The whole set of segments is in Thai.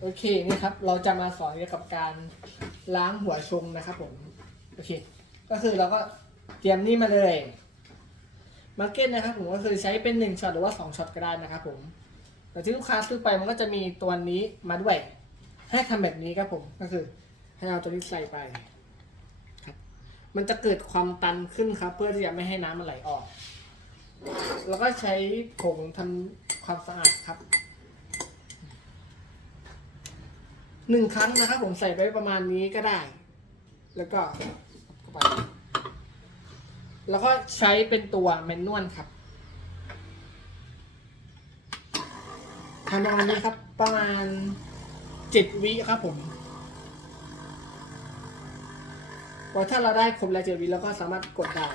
โอเคนี่ครับ เราจะมาสอนเกี่ยวกับการล้างหัวชงนะครับผม โอเค ก็คือเราก็เตรียมนี่มาเลยมาร์เก็ตนะครับผมก็คือใช้เป็นหนึ่งช็อตหรือว่าสองช็อตก็ได้นะครับผม แต่ที่ลูกค้าซื้อไปมันก็จะมีตัวนี้มาด้วย ให้ทำแบบนี้ครับผม ก็คือให้เอาตัวนี้ใส่ไปครับ มันจะเกิดความตันขึ้นครับ เพื่อที่จะไม่ให้น้ำมันไหลออก แล้วก็ใช้ผงทำความสะอาดครับ หนึ่งครั้งนะครับผมใส่ไปประมาณนี้ก็ได้ แล้วก็เข้าไปแล้วก็ใช้เป็นตัวแมนนวลครับทำประมาณนี้ครับประมาณเจ็ดวิครับผมพอถ้าเราได้ครบแล้วเจ็ดวิเราก็สามารถกดได้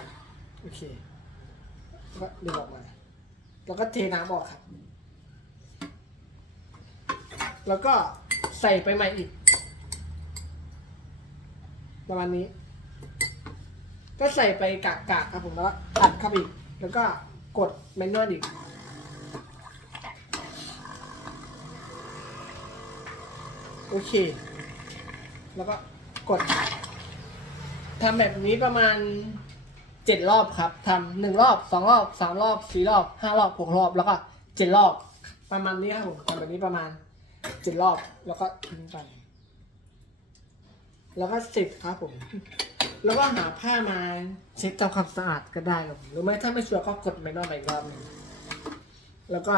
โอเคแล้วก็ดึงออกมา แล้วก็เทน้ำออกครับ แล้วก็ ใส่ไปใหม่อีก ประมาณนี้ ก็ใส่ไปกากๆครับผมแล้วอัดเข้าไปอีก แล้วก็กดแมนนวลอีกโอเค แล้วก็กดทำแบบนี้ประมาณเจ็ดรอบครับทำหนึ่งรอบสองรอบสามรอบสี่รอบห้ารอบหกรอบแล้วก็เจ็ดรอบประมาณนี้ครับผมทำแบบนี้ประมาณ จ็ดรอบแล้วก็ทิ้งไป แล้วก็สร็จครับผม แล้วก็หาผ้ามาเช็ดทำความสะอาดก็ได้ครับหรือไม่ถ้าไม่ชัวร์ก็กดไปนอกไปอีกรอบหนึงแล้วก็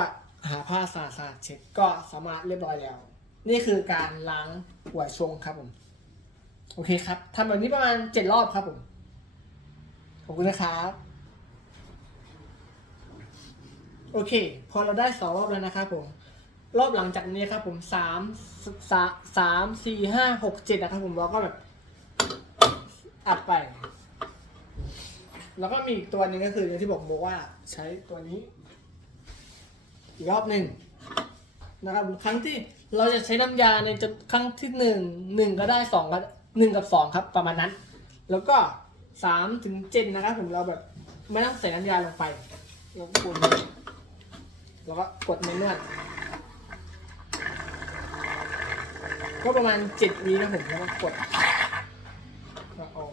หาผ้าสะอาดเช็ดก็สามารถเรียบร้อยแล้ว นี่คือการล้างหัวชงครับผม โอเคครับทำแบบนี้ประมาณเจ็ดรอบครับผม ขอบคุณนะครับโอเค พอเราได้สองรอบแล้วนะครับผม รอบหลังจากนี้ครับผมสามสามสี่ห้าหกเจ็ดนะครับผมเราก็แบบอัดไป แล้วก็มีอีกตัวหนึงก็คืออย่างที่ผมบอกว่าใช้ตัวนี้ อีกรอบหนึ่งนะครับครั้งที่เราจะใช้น้ำยาในจะครั้งที่หนึ่งหนึ่งก็ได้สองก็หนึ่งกับสองครับประมาณนั้น แล้วก็สามถึงเจ็ดนะครับผมเราแบบไม่ต้องใส่น้ำยาลงไปแล้วก็กดแล้วก็กดเมนวล ก็ประมาณเจ็ดวินะผมแล้วก็กดแล้วเอา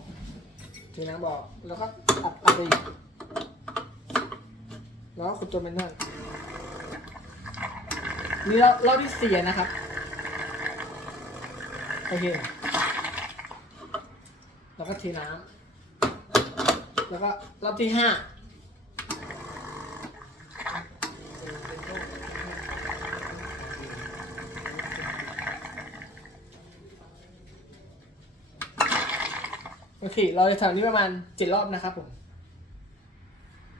ทีน้ำบอกแล้วก็อัดอัดไปอีกแล้วก็ขุดตัวมันนั่นนี่เราเราที่สี่นะครับโอเคแล้วก็เทน้ำแล้วก็รอบที่ห้า โอเค เราจะทำนี้ประมาณเจ็ดรอบนะครับผม